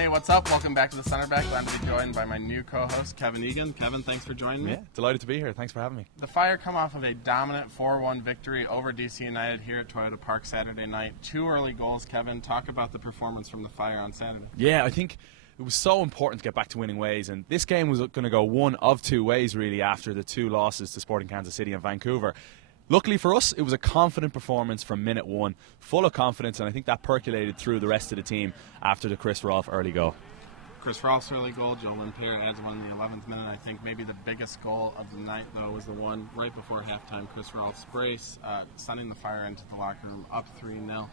Hey, what's up? Welcome back to the Centerback. Glad to be joined by my new co-host, Kevin Egan. Kevin, thanks for joining me. Yeah, delighted to be here. Thanks for having me. The Fire come off of a dominant 4-1 victory over DC United here at Toyota Park Saturday night. 2 early goals, Kevin. Talk about the performance from the Fire on Saturday. Yeah, I think it was so important to get back to winning ways, and this game was going to go one of 2 ways, really, after the 2 losses to Sporting Kansas City and Vancouver. Luckily for us, it was a confident performance from minute 1, full of confidence, and I think that percolated through the rest of the team after the Chris Rolfe early goal. Chris Rolfe's early goal, Joe Lindpere adds one in the 11th minute. I think maybe the biggest goal of the night, though, was the one right before halftime. Chris Rolfe's brace, sending the Fire into the locker room up 3-0.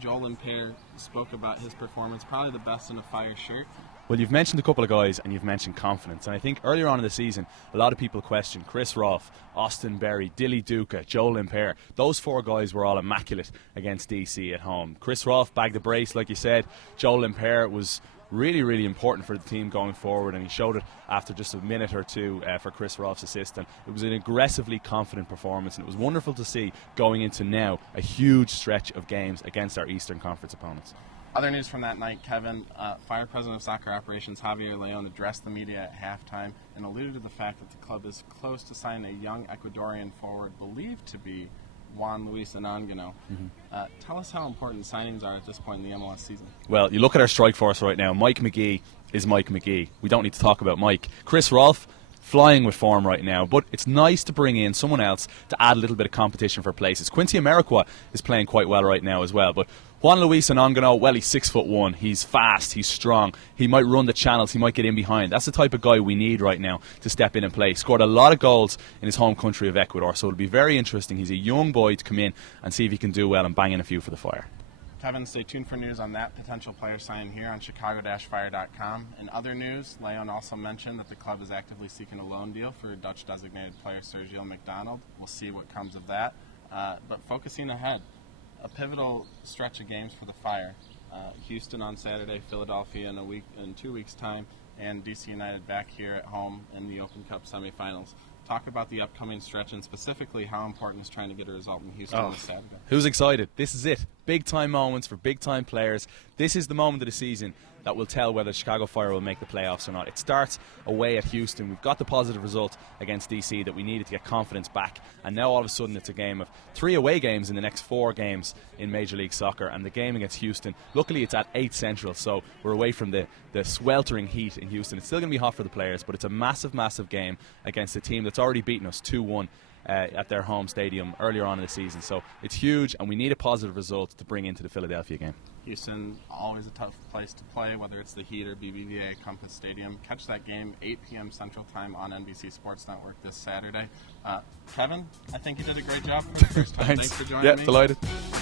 Joe Lindpere spoke about his performance, probably the best in a Fire shirt. Well, you've mentioned a couple of guys and you've mentioned confidence, and I think earlier on in the season a lot of people questioned Chris Rolfe, Austin Berry, Dilly Duca, Joe Lindpere. Those 4 guys were all immaculate against DC at home. Chris Rolfe bagged the brace, like you said. Joe Lindpere was really important for the team going forward, and he showed it after just a minute or 2 for Chris Rolfe's assist, and it was an aggressively confident performance, and it was wonderful to see going into now a huge stretch of games against our Eastern Conference opponents. Other news from that night, Kevin, Fire President of Soccer Operations Javier Leon addressed the media at halftime and alluded to the fact that the club is close to signing a young Ecuadorian forward believed to be Juan Luis Anangano. Tell us how important signings are at this point in the MLS season. Well, you look at our strike force right now. Mike McGee is Mike McGee. We don't need to talk about Mike. Chris Rolfe, flying with form right now, but it's nice to bring in someone else to add a little bit of competition for places. Quincy Amarikwa is playing quite well right now as well, but Juan Luis Anangano, well, he's 6'1", he's fast, he's strong, he might run the channels, he might get in behind. That's the type of guy we need right now to step in and play. Scored a lot of goals in his home country of Ecuador, so it'll be very interesting. He's a young boy to come in and see if he can do well and bang in a few for the Fire. Kevin, stay tuned for news on that potential player signing here on Chicago-Fire.com. In other news, Leon also mentioned that the club is actively seeking a loan deal for Dutch designated player Sergio McDonald. We'll see what comes of that. But focusing ahead, a pivotal stretch of games for the Fire. Houston on Saturday, Philadelphia in 2 weeks' time, and DC United back here at home in the Open Cup semifinals. Talk about the upcoming stretch and specifically how important is trying to get a result in Houston on Saturday. Who's excited? This is it. Big time moments for big time players. This is the moment of the season that will tell whether Chicago Fire will make the playoffs or not. It starts away at Houston. We've got the positive result against DC that we needed to get confidence back, and now all of a sudden it's a game of 3 away games in the next 4 games in Major League Soccer, and the game against Houston, luckily it's at 8 Central, so we're away from the sweltering heat in Houston. It's still going to be hot for the players, but it's a massive game against a team that's already beaten us 2-1 at their home stadium earlier on in the season. So it's huge, and we need a positive result to bring into the Philadelphia game. Houston, always a tough place to play, whether it's the Heat or BBVA Compass Stadium. Catch that game 8 p.m. Central Time on NBC Sports Network this Saturday. Kevin, I think you did a great job for the first time. Thanks for joining me. Delighted.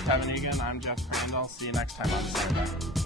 Kevin Egan, I'm Jeff Crandall. See you next time on the Centerback.